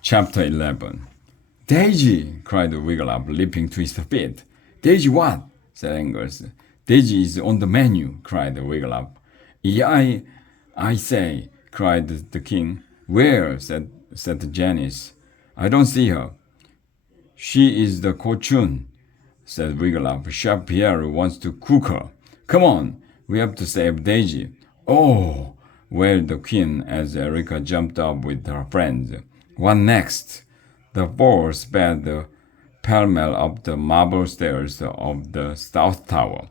Chapter 11. Daisy! Cried Wigglytuff, leaping to his feet. Daisy what? Said Angus. Daisy is on the menu, cried Wigglytuff. Yeah, I say, cried the king. Where? said Janice. I don't see her. She is the coachun, said Wigglytuff. Chef Pierre wants to cook her. Come on, we have to save Daisy. Oh, wailed the queen as Erica jumped up with her friends. What next? The four sped pell-mell up the marble stairs of the South Tower.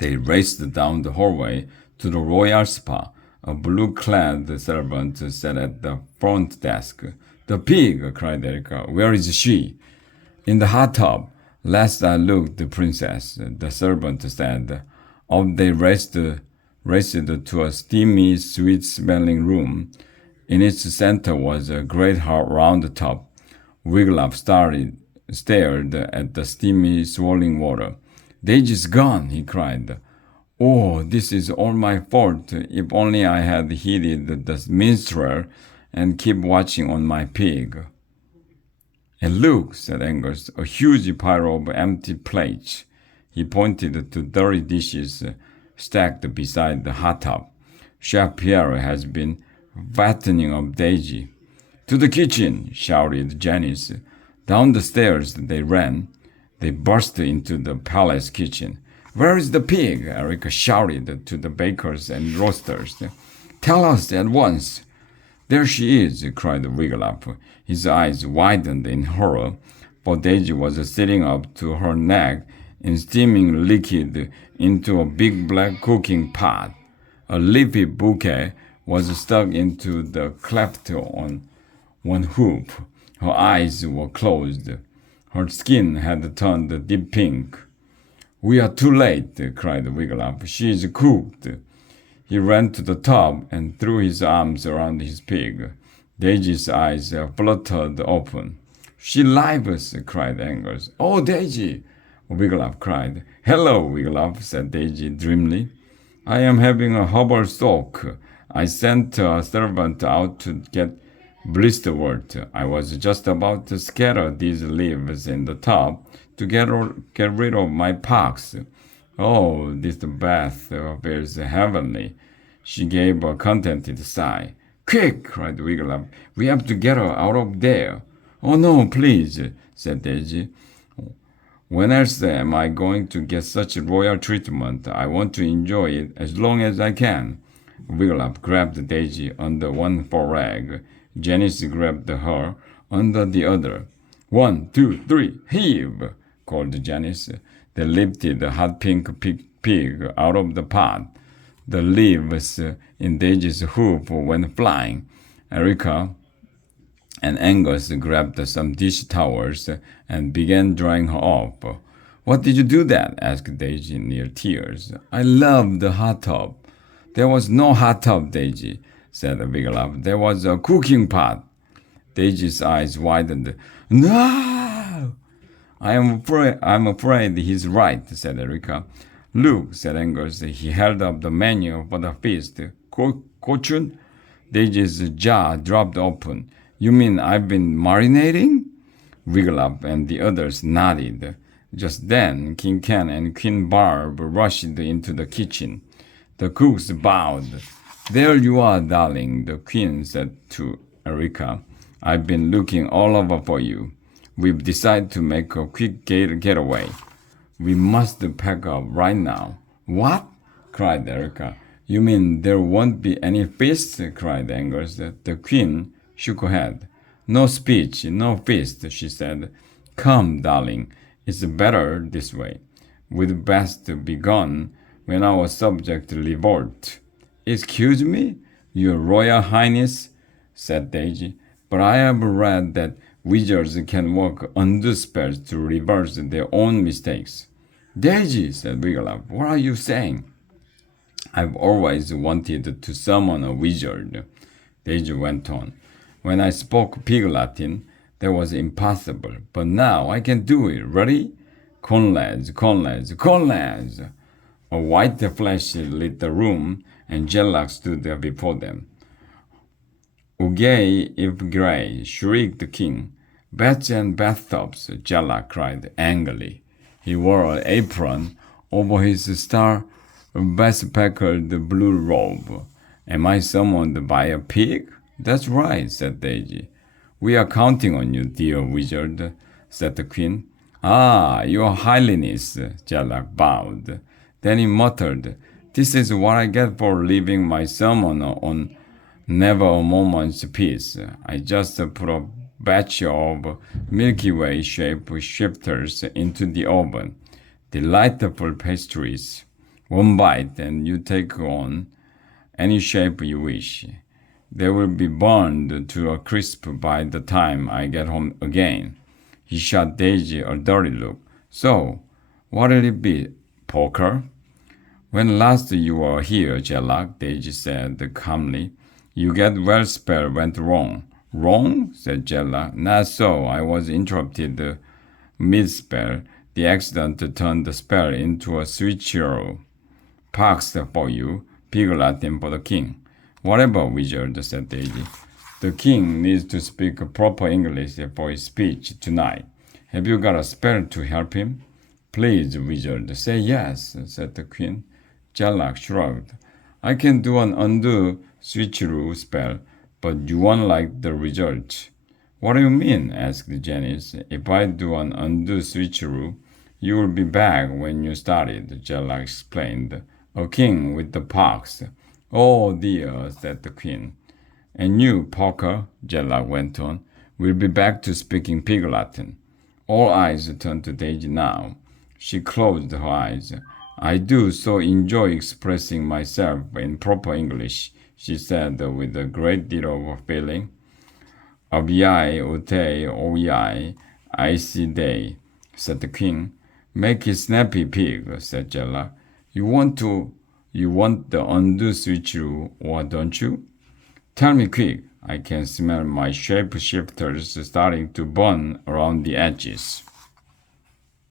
They raced down the hallway to the royal spa. A blue-clad servant sat at the front desk. The pig, cried Erica. Where is she? In the hot tub. Last I looked, princess, the servant said. Up they raced to a steamy, sweet-smelling room. In its center was a great round tub. Wigglytuff stared at the steamy, swirling water. Daisy's gone, he cried. Oh, this is all my fault. If only I had heeded the minstrel and kept watching on my pig. And look, said Angus, a huge pile of empty plates. He pointed to dirty dishes stacked beside the hot tub. Chef Pierre has been fattening up Daisy. To the kitchen, shouted Janice. Down the stairs they ran. They burst into the palace kitchen. Where is the pig? Erica shouted to the bakers and roasters. Tell us at once. There she is, cried Wigglytuff. His eyes widened in horror, for Daisy was sitting up to her neck in steaming liquid into a big black cooking pot. A leafy bouquet was stuck into the cleft on one hoop. Her eyes were closed. Her skin had turned deep pink. We are too late, cried Wigglytuff. She is cooked. He ran to the tub and threw his arms around his pig. Daisy's eyes fluttered open. She lives, cried Angus. Oh, Daisy! Wigglytuff cried. Hello, Wigglytuff, said Daisy dreamily. I am having a herbal soak. I sent a servant out to get blisterwort. I was just about to scatter these leaves in the tub to get rid of my pox. Oh, this bath feels heavenly. She gave a contented sigh. Quick, cried Wigglytuff. We have to get her out of there. Oh, no, please, said Daisy. When else am I going to get such royal treatment? I want to enjoy it as long as I can. Wigglytuff grabbed Daisy under one foreleg. Janice grabbed her under the other. 1, 2, 3, heave! Called Janice. They lifted the hot pink pig out of the pot. The leaves in Daisy's hoof went flying. Erica and Angus grabbed some dish towels and began drying her off. What did you do that? Asked Daisy near tears. I loved the hot tub. There was no hot tub, Daisy, said Wigglytuff. There was a cooking pot. Daisy's eyes widened. No! I'm afraid he's right, said Erica. Look, said Angus. He held up the menu for the feast. Cochon? Daisy's jaw dropped open. You mean I've been marinating? Wigglytuff and the others nodded. Just then, King Ken and Queen Barb rushed into the kitchen. The cooks bowed. There you are, darling, the queen said to Erica. I've been looking all over for you. We've decided to make a quick getaway. We must pack up right now. What? Cried Erica. You mean there won't be any feast? Cried Angus. The queen shook her head. No speech, no feast, she said. Come, darling, it's better this way. We'd best be gone when our subjects revolt. Excuse me, your royal highness, said Daisy, but I have read that wizards can work undue spells to reverse their own mistakes. Daisy, said Wigglytuff, what are you saying? I've always wanted to summon a wizard, Daisy went on. When I spoke Pig Latin, that was impossible, but now I can do it. Ready? Conlads, conlads, conlads! A white flash lit the room, and Jellock stood there before them. Gay if grey, shrieked the king. Beds and bathtubs, Jella cried angrily. He wore an apron over his star-speckled blue robe. Am I summoned by a pig? That's right, said Daisy. We are counting on you, dear wizard, said the queen. Ah, your highness, Jella bowed. Then he muttered, This is what I get for leaving my sermon on never a moment's peace. I just put a batch of Milky Way shaped shifters into the oven. Delightful pastries. One bite and you take on any shape you wish. They will be burned to a crisp by the time I get home again. He shot Daisy a dirty look. So, what'll it be, poker? When last you were here, Jella, Daisy said calmly, you get well spell went wrong. Wrong? Said Jella. Not so. I was interrupted mid-spell. The accident turned the spell into a switcheroo. Pax for you, Pig Latin for the king. Whatever, wizard, said Daisy. The king needs to speak proper English for his speech tonight. Have you got a spell to help him? Please, wizard, say yes, said the queen. Jella shrugged. I can do an undo switcheroo spell, but you won't like the result. What do you mean? Asked Janice. If I do an undo switcheroo, you will be back when you started, Jella explained. A king with the pox. Oh dear, said the queen. And you, Poker, Jella went on, will be back to speaking Pig Latin. All eyes turned to Daisy now. She closed her eyes. I do so enjoy expressing myself in proper English, she said with a great deal of feeling. Abiai, Otei, Oyai, I see day, said the king. Make it snappy, pig, said Jella. You want the undo switcheroo, or don't you? Tell me quick. I can smell my shape shifters starting to burn around the edges.